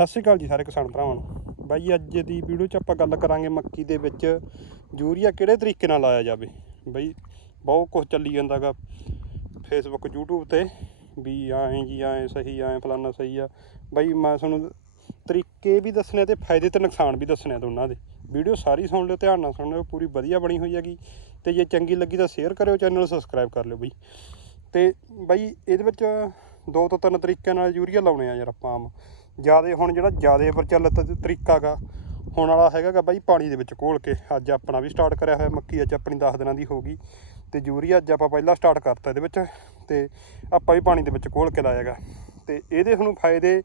ਸਤਿ ਸ਼੍ਰੀ ਅਕਾਲ ਜੀ ਸਾਰੇ ਕਿਸਾਨ ਭਰਾਵਾਂ ਨੂੰ। ਬਾਈ ਜੀ, ਅੱਜ ਦੀ ਵੀਡੀਓ 'ਚ ਆਪਾਂ ਗੱਲ ਕਰਾਂਗੇ ਮੱਕੀ ਦੇ ਵਿੱਚ ਯੂਰੀਆ ਕਿਹੜੇ ਤਰੀਕੇ ਨਾਲ ਲਾਇਆ ਜਾਵੇ। ਬਈ ਬਹੁਤ ਕੁਝ ਚੱਲੀ ਜਾਂਦਾਗਾ ਫੇਸਬੁੱਕ YouTube ਤੇ ਵੀ ਐਂ ਜੀ ਐਂ ਸਹੀ ਆਏ ਫਲਾਨਾ ਸਹੀ ਆ। ਬਾਈ ਮੈਂ ਤੁਹਾਨੂੰ ਤਰੀਕੇ ਵੀ ਦੱਸਣੇ ਤੇ ਫਾਇਦੇ ਤੇ ਨੁਕਸਾਨ ਵੀ ਦੱਸਣੇ ਦੋਨਾਂ ਦੇ। ਵੀਡੀਓ ਸਾਰੀ ਸੁਣ ਲਿਓ ਧਿਆਨ ਨਾਲ ਸੁਣ ਲਿਓ ਪੂਰੀ ਵਧੀਆ ਬਣੀ ਹੋਈ ਹੈਗੀ। ਤੇ ਜੇ ਚੰਗੀ ਲੱਗੀ ਤਾਂ ਸ਼ੇਅਰ ਕਰਿਓ ਚੈਨਲ ਸਬਸਕ੍ਰਾਈਬ ਕਰ ਲਿਓ ਬਾਈ। ਤੇ ਬਾਈ ਇਹਦੇ ਵਿੱਚ ਦੋ ਤੋਂ ਤਿੰਨ ਤਰੀਕਿਆਂ ਨਾਲ ਯੂਰੀਆ ਲਾਉਣੇ ਆ ਯਾਰ ਆਪਾਂ ਆਮ। ਜਿਆਦੇ ਹੁਣ ਜਿਹੜਾ ਜਿਆਦੇ ਪ੍ਰਚਲਿਤ ਤਰੀਕਾ ਗਾ ਹੁਣ ਵਾਲਾ ਹੈਗਾ ਗਾ ਬਾਈ ਪਾਣੀ ਦੇ ਵਿੱਚ ਘੋਲ ਕੇ। ਅੱਜ ਆਪਣਾ ਵੀ ਸਟਾਰਟ ਕਰਿਆ ਹੋਇਆ, ਮੱਕੀ ਅੱਜ ਆਪਣੀ 10 ਦਿਨਾਂ ਦੀ ਹੋ ਗਈ। ਤੇ ਯੂਰੀਆ ਅੱਜ ਆਪਾਂ ਪਹਿਲਾਂ ਸਟਾਰਟ ਕਰਤਾ ਇਹਦੇ ਵਿੱਚ, ਤੇ ਆਪਾਂ ਵੀ ਪਾਣੀ ਦੇ ਵਿੱਚ ਘੋਲ ਕੇ ਲਾਇਆਗਾ। ਤੇ ਇਹਦੇ ਹੁਣ ਫਾਇਦੇ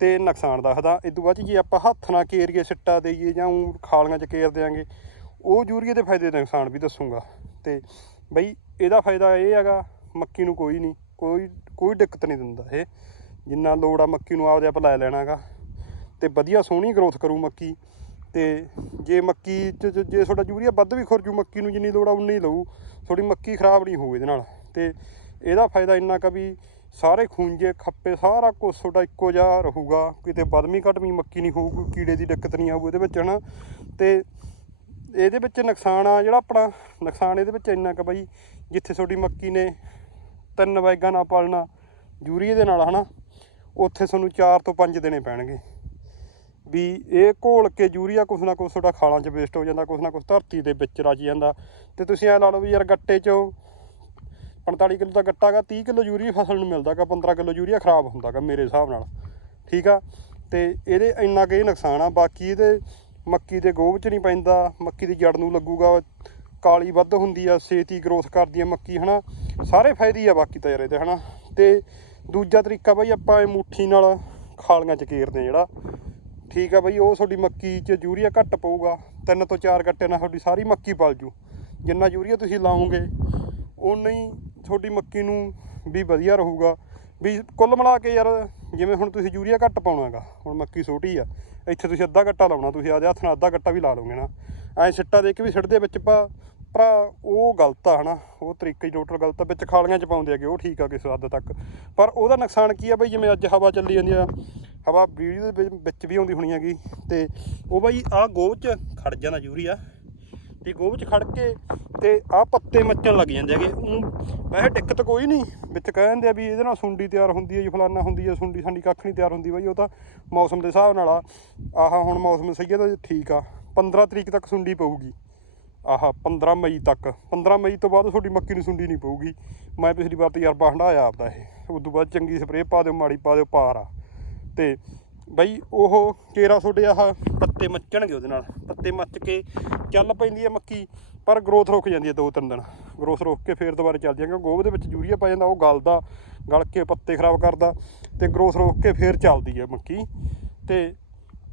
ਤੇ ਨੁਕਸਾਨ ਦੱਸਦਾ। ਇਦੋਂ ਬਾਅਦ 'ਚ ਜੇ ਆਪਾਂ ਹੱਥ ਨਾਲ ਕੇਰੀਏ, ਸਿੱਟਾ ਦੇਈਏ ਜਾਂ ਊਂ ਖਾਲੀਆਂ 'ਚ ਕੇਰ ਦਿਆਂਗੇ, ਉਹ ਯੂਰੀਏ ਦੇ ਫਾਇਦੇ ਤੇ ਨੁਕਸਾਨ ਵੀ ਦੱਸੂਗਾ। ਤੇ ਬਈ ਇਹਦਾ ਫਾਇਦਾ ਇਹ ਹੈਗਾ, ਮੱਕੀ ਨੂੰ ਕੋਈ ਨਹੀਂ, ਕੋਈ ਕੋਈ ਦਿੱਕਤ ਨਹੀਂ ਦਿੰਦਾ ਇਹ। ਜਿੰਨਾ ਲੋੜ ਆ ਮੱਕੀ ਨੂੰ ਆਪਦੇ ਆਪ ਲੈ ਲੈਣਾਗਾ। ਤੇ ਵਧੀਆ ਸੋਹਣੀ ਗਰੋਥ ਕਰੂ ਮੱਕੀ। ਤੇ ਜੇ ਮੱਕੀ 'ਚ ਜੇ ਤੁਹਾਡਾ ਯੂਰੀਆ ਵੱਧ ਵੀ ਖੁਰਜੂ ਮੱਕੀ ਨੂੰ ਜਿੰਨੀ ਲੋੜ ਆ ਉਨੀ ਲਊ। ਤੁਹਾਡੀ ਮੱਕੀ ਖਰਾਬ ਨਹੀਂ ਹੋਊ ਇਹਦੇ ਨਾਲ। ਤੇ ਇਹਦਾ ਫਾਇਦਾ ਇੰਨਾ ਕਾ ਵੀ ਸਾਰੇ ਖੂੰਜੇ, ਖੱਪੇ, ਸਾਰਾ ਕੁਝ ਤੁਹਾਡਾ ਇੱਕੋ ਜਿਹਾ ਰਹੂਗਾ। ਕਿਤੇ ਬਦਮੀ ਘਟਮੀ ਮੱਕੀ ਨਹੀਂ ਹੋਊਗੀ ਕੀੜੇ ਦੀ ਦਿੱਕਤ ਨਹੀਂ ਆਊ ਇਹਦੇ ਵਿੱਚ, ਹਨਾ? ਤੇ ਇਹਦੇ ਵਿੱਚ ਨੁਕਸਾਨ ਆ ਜਿਹੜਾ ਆਪਣਾ, ਨੁਕਸਾਨ ਇਹਦੇ ਵਿੱਚ ਇੰਨਾ ਕੁ ਬਾਈ ਜਿੱਥੇ ਤੁਹਾਡੀ ਮੱਕੀ ਨੇ ਤਿੰਨ ਬੈਗਾਂ ਨਾਲ ਪਾਲਣਾ, ਯੂਰੀਏ ਦੇ ਨਾਲ, ਹਨਾ? ਉੱਥੇ ਤੁਹਾਨੂੰ 4 ਤੋਂ 5 ਦੇਣੇ ਪੈਣਗੇ। ਵੀ ਇਹ ਘੋਲ ਕੇ ਯੂਰੀਆ ਕੁਛ ਨਾ ਕੁਛ ਤੁਹਾਡਾ ਖਾਲਾਂ 'ਚ ਵੇਸਟ ਹੋ ਜਾਂਦਾ, ਕੁਛ ਨਾ ਕੁਛ ਧਰਤੀ ਦੇ ਵਿੱਚ ਰਚ ਜਾਂਦਾ। ਤੇ ਤੁਸੀਂ ਐ ਲਾ ਲਓ ਵੀ ਯਾਰ ਗੱਟੇ 'ਚੋਂ 45 ਕਿਲੋ ਦਾ ਗੱਟਾ ਗਾ 30 ਕਿਲੋ ਯੂਰੀਆ ਫਸਲ ਨੂੰ ਮਿਲਦਾ ਗਾ 15 ਕਿਲੋ ਯੂਰੀਆ ਖਰਾਬ ਹੁੰਦਾ ਗਾ ਮੇਰੇ ਹਿਸਾਬ ਨਾਲ। ਠੀਕ ਆ? ਤੇ ਇਹਦੇ ਇੰਨਾ ਕੁ ਇਹ ਨੁਕਸਾਨ ਆ, ਬਾਕੀ ਇਹਦੇ ਮੱਕੀ ਦੇ ਗੋਭ 'ਚ ਨਹੀਂ ਪੈਂਦਾ, ਮੱਕੀ ਦੀ ਜੜ ਨੂੰ ਲੱਗੂਗਾ, ਕਾਲੀ ਵੱਧ ਹੁੰਦੀ ਆ, ਛੇਤੀ ਗਰੋਥ ਕਰਦੀ ਆ ਮੱਕੀ, ਹਨਾ? ਸਾਰੇ ਫਾਇਦੇ ਆ ਬਾਕੀ ਤਾਂ ਯਾਰ ਇਹਦੇ, ਹਨਾ? ਤੇ ਦੂਜਾ ਤਰੀਕਾ ਬਾਈ ਆਪਾਂ ਇਹ ਮੁੱਠੀ ਨਾਲ ਖਾਲੀਆਂ 'ਚ ਕੇਰਦੇ ਆ ਜਿਹੜਾ। ਠੀਕ ਆ ਬਈ, ਉਹ ਤੁਹਾਡੀ ਮੱਕੀ 'ਚ ਯੂਰੀਆ ਘੱਟ ਪਊਗਾ। ਤਿੰਨ ਤੋਂ ਚਾਰ ਗੱਟੇ ਨਾਲ ਤੁਹਾਡੀ ਸਾਰੀ ਮੱਕੀ ਪਲ ਜੂ। ਜਿੰਨਾ ਯੂਰੀਆ ਤੁਸੀਂ ਲਾਓਗੇ ਉਨਾ ਹੀ ਤੁਹਾਡੀ ਮੱਕੀ ਨੂੰ ਵੀ ਵਧੀਆ ਰਹੂਗਾ। ਵੀ ਕੁੱਲ ਮਿਲਾ ਕੇ ਯਾਰ, ਜਿਵੇਂ ਹੁਣ ਤੁਸੀਂ ਯੂਰੀਆ ਘੱਟ ਪਾਉਣਾਗਾ ਹੁਣ ਮੱਕੀ ਛੋਟੀ ਆ, ਇੱਥੇ ਤੁਸੀਂ ਅੱਧਾ ਗੱਟਾ ਲਾਉਣਾ, ਤੁਸੀਂ ਆਦੇ ਹੱਥ ਨਾਲ ਅੱਧਾ ਗੱਟਾ ਵੀ ਲਾ ਲਓਗੇ ਨਾ। ਐ ਸਿੱਟਾ ਦੇ ਕੇ ਵੀ ਸਿੱਟ ਦੇ ਵਿੱਚ ਪਾ ਭਰਾ ਉਹ ਗਲਤ ਆ, ਹਨਾ, ਉਹ ਤਰੀਕੇ ਹੀ ਟੋਟਲ ਗਲਤ ਆ, ਵਿੱਚ ਖਾਲੀਆਂ ਚ ਪਾਉਂਦੇ ਆਗੇ ਉਹ ਠੀਕ ਆ ਕਿਸੇ ਹੱਦ ਤੱਕ। ਪਰ ਉਹਦਾ ਨੁਕਸਾਨ ਕੀ ਆ ਬਈ, ਜਿਵੇਂ ਅੱਜ ਹਵਾ ਚੱਲੀ ਜਾਂਦੀ ਆ, ਹਵਾ ਵੀਡੀਓ ਦੇ ਵਿੱਚ- ਵਿੱਚ ਵੀ ਆਉਂਦੀ ਹੋਣੀ ਹੈਗੀ, ਤੇ ਉਹ ਬਈ ਆਹ ਗੋਭ ਚ ਖੜ ਜਾਂਦਾ ਯੂਰੀਆ, ਤੇ ਗੋਭ ਚ ਖੜ ਕੇ ਤੇ ਆਹ ਪੱਤੇ ਮੱਚਣ ਲੱਗ ਜਾਂਦੇ ਹੈਗੇ। ਊਂ ਵੈਸੇ ਦਿੱਕਤ ਕੋਈ ਨਹੀਂ, ਵਿੱਚ ਕਹਿ ਦਿੰਦੇ ਆ ਵੀ ਇਹਦੇ ਨਾਲ ਸੁੰਡੀ ਤਿਆਰ ਹੁੰਦੀ ਹੈ ਜੀ, ਫਲਾਨਾ ਹੁੰਦੀ ਹੈ ਸੁੰਡੀ ਸਾਡੀ ਕੱਖ ਨਹੀਂ ਤਿਆਰ ਹੁੰਦੀ ਬਈ, ਉਹ ਤਾਂ ਮੌਸਮ ਦੇ ਹਿਸਾਬ ਨਾਲ ਆ। ਆਹ ਹੁਣ ਮੌਸਮ ਸਹੀ ਹੈ ਤਾਂ ਠੀਕ ਆ 15 ਤਰੀਕ ਤੱਕ ਸੁੰਡੀ ਪਊਗੀ। ਆਹ 15 ਮਈ ਤੱਕ। 15 ਮਈ ਤੋਂ ਬਾਅਦ ਤੁਹਾਡੀ ਮੱਕੀ ਨੂੰ ਸੁੰਡੀ ਨਹੀਂ ਪਊਗੀ। ਮੈਂ ਪਿਛਲੀ ਵਾਰ ਤਜਰਬਾ ਹੰਡਾਇਆ ਆਪਦਾ ਇਹ। ਉਸ ਤੋਂ ਬਾਅਦ ਚੰਗੀ ਸਪਰੇਅ ਪਾ ਦਿਓ, ਮਾੜੀ ਪਾ ਦਿਓ, ਪਾਰ ਆ। ਤੇ ਬਈ ਉਹ ਕੇਰਾ ਤੁਹਾਡੇ ਆਹ ਪੱਤੇ ਮੱਚਣਗੇ ਉਹਦੇ ਨਾਲ। ਪੱਤੇ ਮੱਚ ਕੇ ਚੱਲ ਪੈਂਦੀ ਹੈ ਮੱਕੀ, ਪਰ ਗਰੋਥ ਰੁਕ ਜਾਂਦੀ ਹੈ ਦੋ ਤਿੰਨ ਦਿਨ। ਗਰੋਥ ਰੁਕ ਕੇ ਫੇਰ ਦੁਬਾਰਾ ਚੱਲਦੀ ਹੈ ਕਿਉਂਕਿ ਗੋਭ ਦੇ ਵਿੱਚ ਯੂਰੀਆ ਪਾ ਜਾਂਦਾ, ਉਹ ਗਲਦਾ, ਗਲ ਕੇ ਪੱਤੇ ਖਰਾਬ ਕਰਦਾ ਤੇ ਗਰੋਥ ਰੁਕ ਕੇ ਫੇਰ ਚੱਲਦੀ ਹੈ ਮੱਕੀ। ਤੇ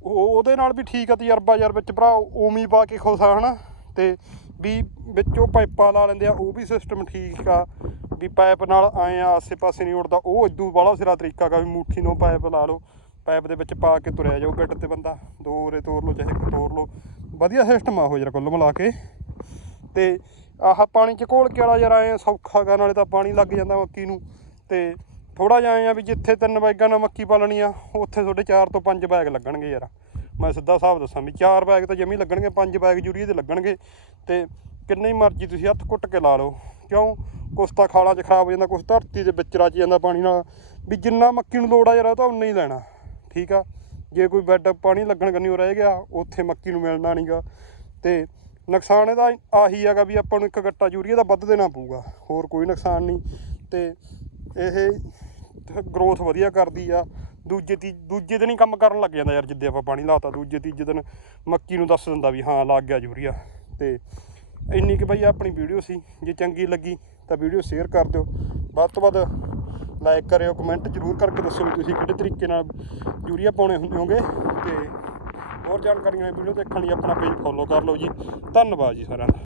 ਉਹ ਉਹਦੇ ਨਾਲ ਵੀ ਠੀਕ ਆ ਤਜਰਬਾ ਯਾਰ ਵਿੱਚ ਭਰਾ ਉਮੀ ਪਾ ਕੇ ਖੋਸਾ ਹਨਾ? ਤੇ ਵੀ ਵਿੱਚੋਂ ਪਾਈਪਾਂ ਲਾ ਲੈਂਦੇ ਆ, ਉਹ ਵੀ ਸਿਸਟਮ ਠੀਕ ਆ, ਵੀ ਪਾਈਪ ਨਾਲ ਆਏ ਆ ਆਸੇ ਪਾਸੇ ਨਹੀਂ ਉੜਦਾ ਉਹ ਇਦੂ ਬਾਹਲਾ ਸਿਰਾ ਤਰੀਕਾ ਗਾ ਵੀ ਮੁੱਠੀ ਨੂੰ ਪਾਈਪ ਲਾ ਲਓ, ਪਾਈਪ ਦੇ ਵਿੱਚ ਪਾ ਕੇ ਤੁਰਿਆ ਜਾਓ ਗੱਟ ਤੇ ਬੰਦਾ ਦੋ ਰੇ ਤੋਰ ਲਓ, ਚਾਹੇ ਇੱਕ ਤੋਰ ਲਓ, ਵਧੀਆ ਸਿਸਟਮ ਆ ਉਹ ਯਾਰ ਕੁੱਲ ਮਿਲਾ ਕੇ। ਤੇ ਆਹ ਪਾਣੀ ਚ ਘੋਲ ਕੇ ਵਾਲਾ ਯਾਰ ਆਏ ਸੌਖਾ ਗਾ, ਨਾਲੇ ਤਾਂ ਪਾਣੀ ਲੱਗ ਜਾਂਦਾ ਮੱਕੀ ਨੂੰ, ਤੇ ਥੋੜਾ ਜਿਹਾ ਆਏ ਆ ਵੀ ਜਿੱਥੇ ਤਿੰਨ ਬੈਗਾਂ ਨਾਲ ਮੱਕੀ ਪਾਲਣੀ ਆ, ਉੱਥੇ ਤੁਹਾਡੇ 4 ਤੋਂ 5 ਬੈਗ ਲੱਗਣਗੇ ਯਾਰ। ਮੈਂ ਸਿੱਧਾ ਹਿਸਾਬ ਦੱਸਾਂ ਵੀ ਚਾਰ ਬੈਗ ਤਾਂ ਜਮੀ ਲੱਗਣਗੇ, ਪੰਜ ਬੈਗ ਯੂਰੀਏ ਦੇ ਲੱਗਣਗੇ। ਤੇ ਕਿੰਨੀ ਮਰਜ਼ੀ ਤੁਸੀਂ ਹੱਥ ਕੁੱਟ ਕੇ ਲਾ ਲਓ। ਕਿਉਂ? ਕੁਛ ਤਾਂ ਖਾਲਾਂ 'ਚ ਖਰਾਬ ਹੋ ਜਾਂਦਾ, ਕੁਛ ਧਰਤੀ ਦੇ ਵਿੱਚ ਰਚ ਜਾਂਦਾ ਪਾਣੀ ਨਾਲ। ਵੀ ਜਿੰਨਾ ਮੱਕੀ ਨੂੰ ਲੋੜ ਆ ਯਾਰ, ਉਹ ਤਾਂ ਉਨਾ ਹੀ ਲੈਣਾ। ਠੀਕ ਆ? ਜੇ ਕੋਈ ਬੈੱਡ ਪਾਣੀ ਲੱਗਣ ਕੰਨੀ ਹੋ ਰਹਿ ਗਿਆ, ਉੱਥੇ ਮੱਕੀ ਨੂੰ ਮਿਲਣਾ ਨਹੀਂਗਾ ਤੇ ਨੁਕਸਾਨ ਇਹਦਾ ਆਹੀ ਹੈਗਾ ਵੀ ਆਪਾਂ ਨੂੰ ਇੱਕ ਗੱਟਾ ਯੂਰੀਆ ਦਾ ਵੱਧ ਦੇਣਾ ਪਊਗਾ। ਹੋਰ ਕੋਈ ਨੁਕਸਾਨ ਨਹੀਂ ਤੇ ਇਹ ਗਰੋਥ ਵਧੀਆ ਕਰਦੀ ਆ। ਦੂਜੇ ਤੀ ਦੂਜੇ ਦਿਨ ਹੀ ਕੰਮ ਕਰਨ ਲੱਗ ਜਾਂਦਾ ਯਾਰ, ਜਿੱਦੇ ਆਪਾਂ ਪਾਣੀ ਲਾਤਾ, ਦੂਜੇ ਤੀਜੇ ਦਿਨ ਮੱਕੀ ਨੂੰ ਦੱਸ ਦਿੰਦਾ ਵੀ ਹਾਂ, ਲੱਗ ਗਿਆ ਯੂਰੀਆ ਤੇ ਇੰਨੀ ਕਿ ਬਈ ਆਪਣੀ ਵੀਡੀਓ ਸੀ, ਜੇ ਚੰਗੀ ਲੱਗੀ ਤਾਂ ਵੀਡੀਓ ਸ਼ੇਅਰ ਕਰ ਦਿਓ। ਵੱਧ ਤੋਂ ਵੱਧ ਲਾਈਕ ਕਰਿਓ ਕਮੈਂਟ ਜ਼ਰੂਰ ਕਰਕੇ ਦੱਸੋ ਵੀ ਤੁਸੀਂ ਕਿਹੜੇ ਤਰੀਕੇ ਨਾਲ ਯੂਰੀਆ ਪਾਉਣੇ ਹੁੰਦੇ ਹੋਗੇ। ਤੇ ਹੋਰ ਜਾਣਕਾਰੀਆਂ ਵੀਡੀਓ ਦੇਖਣ ਲਈ ਆਪਣਾ ਪੇਜ ਫੋਲੋ ਕਰ ਲਓ ਜੀ। ਧੰਨਵਾਦ ਜੀ ਸਾਰਿਆਂ ਦਾ।